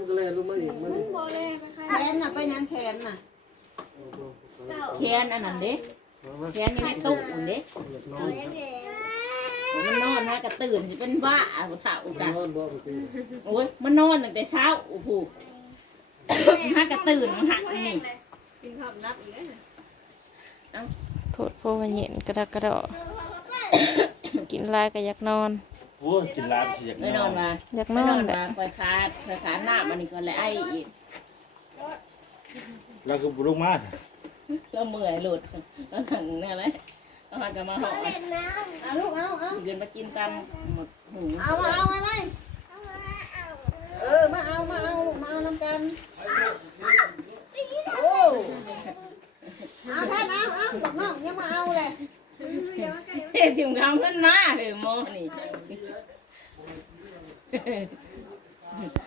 มันก็เลยลงมาอีกมันนี่แขนน่ะไปยังแขนน่ะแคนอันนั้นเด้แคนอยู่ในตู้อันเด้นอนมันนอนฮะกระตื่นสิเป็นบ้าบ่เฒ่ากันนอนบ่ปกติโอ้ยมันนอนตั้งแต่เช้าโอ้โหฮะกระตื่นมันหักอันนี่กินข้าวนับอีกแล้วโพดโพวันเย็นกระดักกระดอกินหลายก็อยากนอน โอ้ยกินลาบเสียงเลยนอนมาอยากไม่นออนนแหละมาคอยคาดคอยคาดหน้ามันนี่ก่อนเลยไอ้อีกแล้วก็บุรุษมาแล้วเมื่อยหลุดแล้วหนังนี่นแหละแล้วมันก็มาห่อเอาลูกเอาเอาเดินมากินตามหมดหูเอามาเอาไว้ไหมเออมาเอามาเอาลูกมาเอาน้ำกันโอ้เอาแพทนเอาเอาบอกน้องยังมาเอาเลย ถิ่มเขาขึ้นมาเลยโมนี่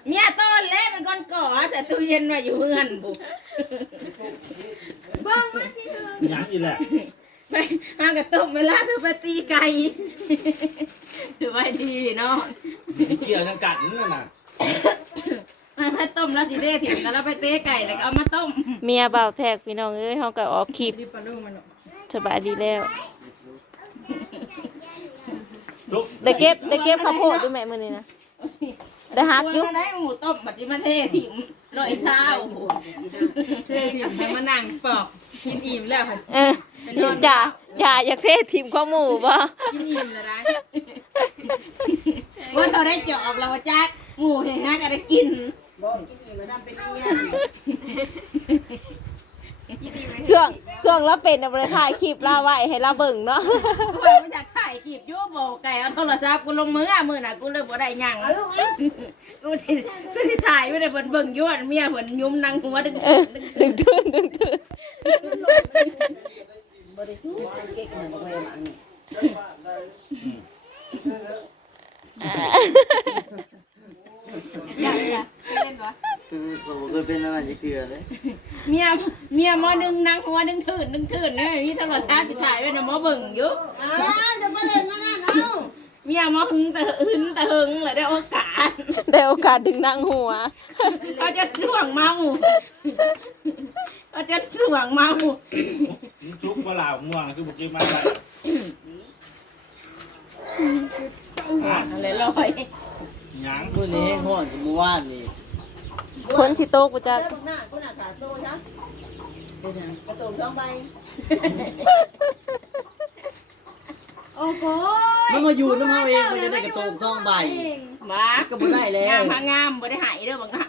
เมียต้นเล่มันก้อนก่อใส่ตู้เย็นไว้อยู่เพื่อนบุหยังอีแหละไปมากระตุกเวลาเธอไปตีไก่ถือไว้ดีเนาะเกี่ยวกันกัดนี่น่ะมาไปต้มแล้วสิเด้ถิ่มแล้วเราไปเตะไก่แล้วก็เอามาต้ม เมียเบาแทกพี่น้องเอ้ยเฮาก็ออกคลิปดิปลาลูกมันสบายดีแล้ว ทุกได้เก็บได้เก็บข้าวโพดด้วยแม่มื้อนี้นะได้ฮักอยู่ได้หมูต้มปัจจิมาเทถิ่มลอยเช้าเทถิ่มให้มานั่งปอกกินอิ่มแล้วค่ะเอออย่าอย่าอยากเททีมข้อหมูบ่กินอิ่มแล้วได้ว่าเราได้จอบเราจักหมูเห็นนะก็ได้กินบอกกินอีกแล้วทำเป็นเนียน ช่วงช่วงเราเป็นน่ะบ่ได้ถ่ายคลิปลาไว้ให้เราเบิ่งเนาะกูว่าไม่อยากถ่ายคลิปอยู่บอกไก่เอาโทรศัพท์กูลงมืออะมือน่ะกูเลยบ่ได้หยังเอาลูกเอากูสิกูสิถ่ายไม่ได้เพิ่นเบิ่งอยู่อันเมียเพิ่นยุ้มนางหัวดึงเออดึงตื่นดึงตื่นบริสุทธิ์เก๊กเหมือนบอกเลยหลังนี่ อยากอยากเล่นวะผมเคยเป็นอะไรจะเกลือเลยเมียเมียหมอดึงนางหัวดึงถืนดึงถืนเนี่ยมีโทรศัพท์สิถ่ายไว้น่ะหมอเบิ่งอยู่อ้าวจะมาเล่นมานั่นเอาเมียหมอหึงแต่หึงแต่หึงเลยได้โอกาสได้โอกาสดึงนางหัวเขาจะช่วงเมาเขาจะช่วงเมาชุกปลาม่วงคือบุกี้มาได้อะไรลอย หยังมื้อนี้แห้งห้อนกับเมื่อวานนี่คนสิโตกบ่จักเจ้าบอกหน้าคนหน้าขาโตจ้ะกระโตกช่องใบโอ้โหมันมาอยู่น้ำเฮาเองมันจะได้กระโตกซ่องใบ มาก็บ่ได้แล้ว งามพางามบ่ได้หายเด้อบักนะ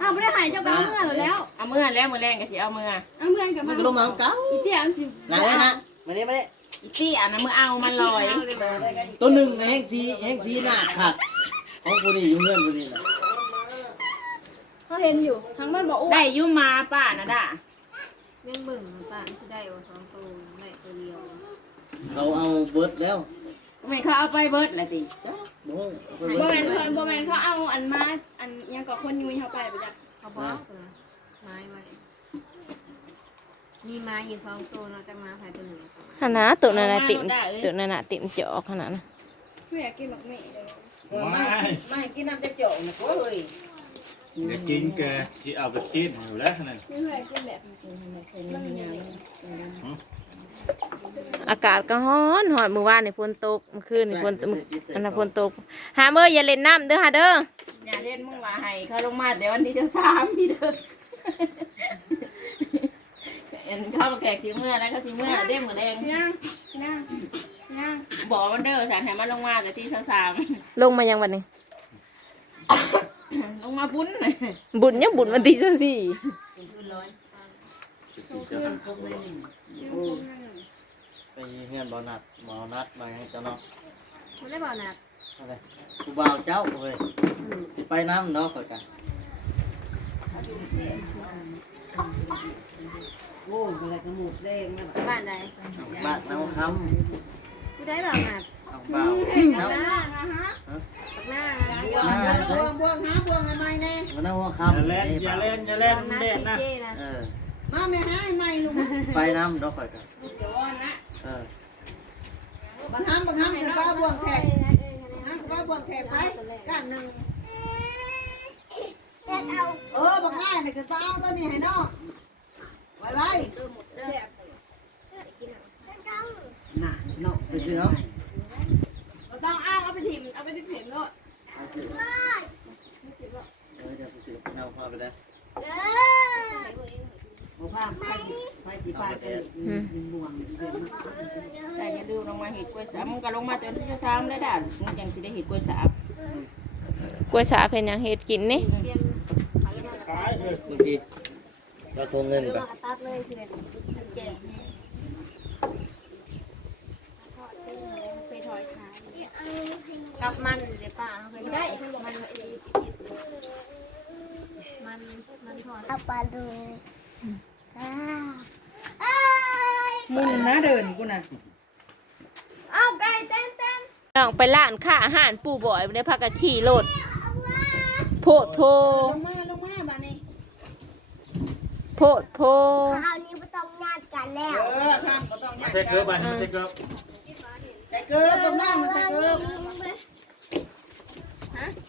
อ้าวไม่ได้หายเจ้าบ้าเมื่อแล้ว เอามือแล้วมือแรงก็สิเอามือเอาเมื่อนกับมัมันนก็ลงมาของเก่าอีเตี้ยมันสิ ไหนอะนะมานี่มานี่ อีตี้อันนั้นมือเอามันลอยตัวหนึ่งแห้งสีแห้งสีหน้าขาดของผู้นี้อยู่เงื่อนผู้นี้น่ะเขาเห็นอยู่ทั้งมันบอกอ้วได้นอยุมาป้านะด่าแม่งบึ่งต่างที่ได้โอสองตัวได้ตัวเดียวเขาเอาเบิดแล้วก็ไม่เขาเอาไปเบิดเลยติจ้าโบ้เอาไปโบเบิแมดนเขาโบแมนเขาเอาอันมาอันยังกับคนยุยเข้าไปไปจ้ะเขาบอกไม้ไว้ มีไม้อยู่สองตัวเราจะมาใส่ตัวหนึ่งหั่นนะตัวนั้นน่ะติ่มตัวนั้นน่ะติ่มจอกขนาดนั้นไม่อยากกินหรอกไม่เลยไม่ไม่กินน้ำจะเจาะนะก็เลยเดี๋ยวกินแกที่เอาไปคิดอยู่แล้วนั่นไม่อยากกินแบบอากาศก็ร้อนร้อนมื้อวานนี่ฝนตกเมื่อคืนนี่ฝนมื้ออันนั้นฝนตกหาเมื่ออย่าเล่นน้ำเด้อหาเด้ออย่าเล่นมึงว่าให้เขาลงมาเดี๋ยววันที่จะสามพี่เด้อเอ็นเข้าแขกสีเมื่อแล้วเขาสีเมื่อเด้มมือแดงย่างย่างย่างบอกมันเด้อสั่งให้มันลงมาแต่ที่สามลงมายังวันนี้ลงมาปุ้นบุญยังบุญวันที่สี่ไปเงื่อนบ่นัดหมอนัดมาให้เจ้าเนาะไม่ได้บอกนะอะไรกูบ่าวเจ้าเว้ยสิไปน้ำเนาะข่อยกัน โอ้ยอะไรกระหมูดแดงนะบ้านใดบ้านน้ำคกูได้บอกนะำเอาบ่าวบัเจ้ากหน้านะฮะบักหน้านะบวงบวงบวงหาบวงอะไรแน่มันน่าหัวอย่าคำเล่นอย่าเล่นอย่าตเล่นอนนั้นเล่นพีนะเจนะเออ มาไม่หาไม่ลุงไปน้ำเนาะข่อยกันเดี๋ยวว่านะเออบางห้ามบางห้ามจะป้าบวงแขกห้ามป้าบวงแขกไปก้านหนึ่งเอาบักง่ายนี่คือเป้าตัวนี้ให้น้อง ไว้ไว้น่ะน้องไปเสือเราต้องอ้างเอาไปถิ่มเอาไปถิ่มโลดเออเดี๋ยวไปซื้อเอาพาไปได้บ่าไปไปที่ป้าจะบ่วงเดี๋ยวมาแต่อย่าลืมลงมาเห็ดกล้วยสาบมึงก็ลงมาจนที่จะซ้ำได้ด่านมึงยังสิได้เห็ดกล้วยสาบกล้วยสาเพิ่นยังเฮ็ดกินนี่ขายเลยบางที เราทวงเงินก่อนตัดเลยทีเดียวแก่ไปถอยขายกับมันเดี๋ยป้าเอาได้มันมันมันถอนเอาปลาดูมึงนะเดินกูนะเอาไก่เต้นเต้นน้องไปร้านค้าอาหารปู่บ่อยบ่ได้พากันขี่รถโพดโพ ลงมาลงมาบ้านี้ โพดโพคราวนี้ไม่ต้องงานกันแล้วเออท่านก็ต้องยากใช่เกิร์บอันไม่ใช่เกิร์บใส่เกิบลงน้ำนะใส่เกิบ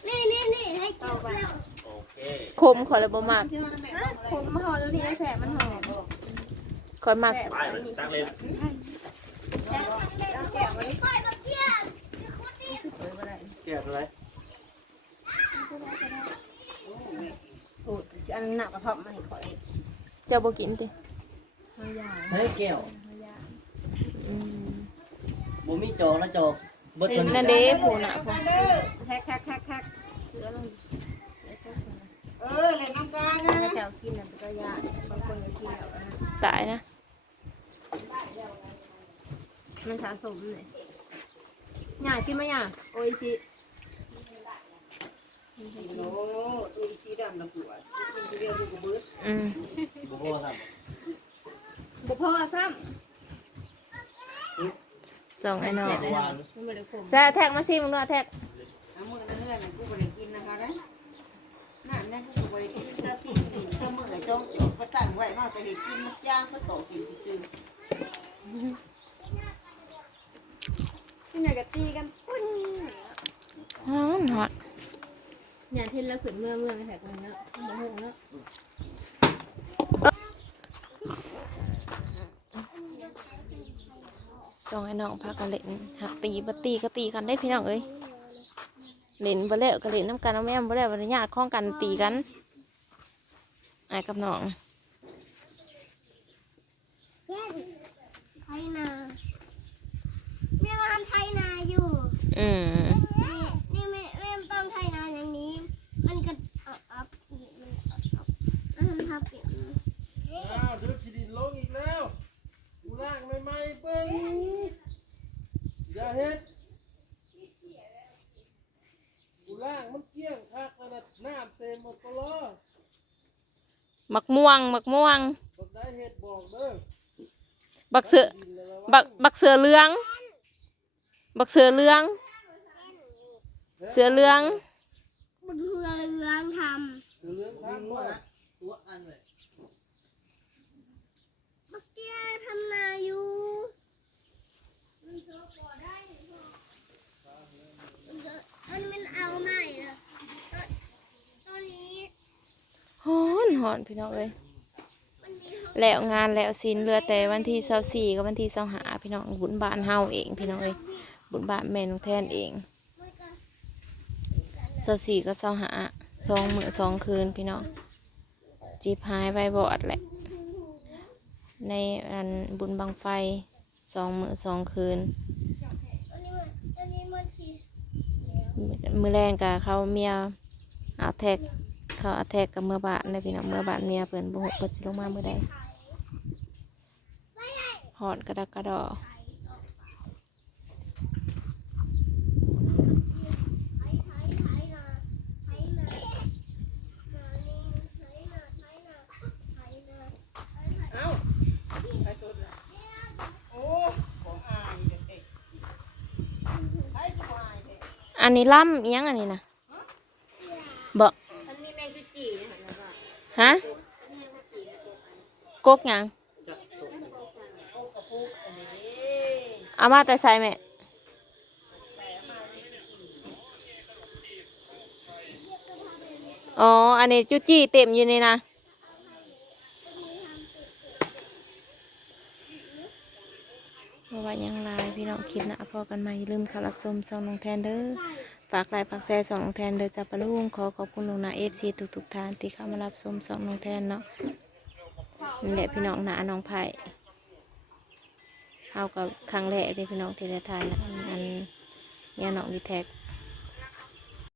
นี่นี่นี่ให้กินแล้วโอเคคมขอยเลยบ่มักผมมาห่อแล้วนี่ไอ้แสบมันห่อขอยมักไปเลยตั้งเลยแกะไว้ปล่อยกับเกี้ยเก็บอะไรโอ้อันหนักกระเพาะมันขอย เจ้าบ่กินติเฮ้ยแก้วอืมบ่มีจอกนะจอกเบิดตัวนี้นั่นเด้ผู้น่ะผู้แท็กแท็กแท็กแท็กเสือลงเออเลยน้ำกลางนะถ้าแถวกินน่ะมันก็ยากบางคนก็กินแล้วนะตายนะมันสะสมเลยหยากินไหมหยาโอ้ยสิ โอ้ดูสีดำนะปวดกินไปเรียวดูกระเบิดอืมบ่พอครับบุพเพซ้สองไอ้น้องหวานำมันไม่ได้ขมแซ่แท็กมาสิมึงดูแท็กเอามือนะเฮือนกูไม่ได้กินนะคะนะนั่นนั่นกูไม่ได้กินสติติเสมอจ้องจบก็ตั้งไว้มาแต่เห็นกินมันย่างก็ตกกินซื่อที่ไหนก็ตีกันปุ้นฮอนฮอดห ยาเทนแล้วขืนเมื่อเมื่อไม่แท็กเลยเนาะโมโหเนาะสองไอ้น้องพากันเล่นหักตีบ่ตีก็ตีกันได้พี่น้องเอ้ยเล่นบ่แล้วก็เล่นน้ำกันเอาแม่บ่แล้วบ่ได้ญาติข้องกันตีกันไอ้กับน้องเล่นไทยนาแม่มาไทยนาอยู่ อืม นี่แม่แม่ต้องไทยนาอย่างนี้ มันก็อับอับอีกมันอับอับมันทับอีก อ้าวดูขีดินลงอีกแล้วกูล่างไม่ไม่เบิ้งอย่าเฮ็ดกูล่าง มันเกี้ยงคักแล้วนะน้ำเต็มหมดตัวล้อมักม่วงมักม่วง บักได้เฮ็ดบอกเด้อบักเสือดินแล้วบักบักเสือเหลือง บักเสือเหลือง เสือเหลือง มันคืออะไรเรื่องทถือเรื่องทางว่า ตัวอันเลยำบักเตี้ยทำนาอยู่มันมันเอาใหม่ละตอนตอนนี้ ฮอนฮอน พี่น้องเอ้ยมันมีแล้วงานแล้วสินเหลือแต่วันที่เสาสี่กับวันที่เสาหาพี่น้องบุญบ้านเฮาเองพี่น้องเอ้ยบุญบ้านแม่น้องแทนเองมันก็เสาสี่ก็เสาหาสองมื้อสองคืนพี่น้องจีบหายไปบอดแหละ ในอันบุญบังไฟสองมื้อสองคืนตอนนี้มันตอนนี้มันขี่มือแรงกับเขาเมียเอาแท็ก เขาเอาแท็กกับเมื่อบานเลยพี่น้องเมื่อบานเมียเปิ่นบุหกเปิดสิลงมาเมื่อใดหอดกระดักกระดอไถไถไถนาไถนานานี่ไถนาไถนาไถนาไถนาๆเอ้าไปตัวละโอ้ของอายเด็กๆไปที่อายเด็กอันนี้ล่ำอิหยังอันนี้นะบอก มันมีแมงจุจีนะคะแล้วก็ ฮะกกยังจะตกพวกกระปุกอันนี้เอามาแต่ใส่แม่อ๋อ อันนี้จุจี้เต็มอยู่นี่นะ เพราะว่ายังไลน์พี่น้องคลิปนะพอกันมาอย่าลืมเข้ารับชมซองน้องแทนเด้อ ฝากไลน์ฝากแชร์สองน้องแทนเดอจับปะลุงขอขอบคุณลุงนาเอฟซีทุกทุกท่านที่เข้ามารับชมสองน้องแทนเนาะนี่แหละพี่น้องหนาน้องไผ่เอากับครั้งแรกที่พี่น้องที่ได้ทายนะอันเนี่ยน้องดีแท็ก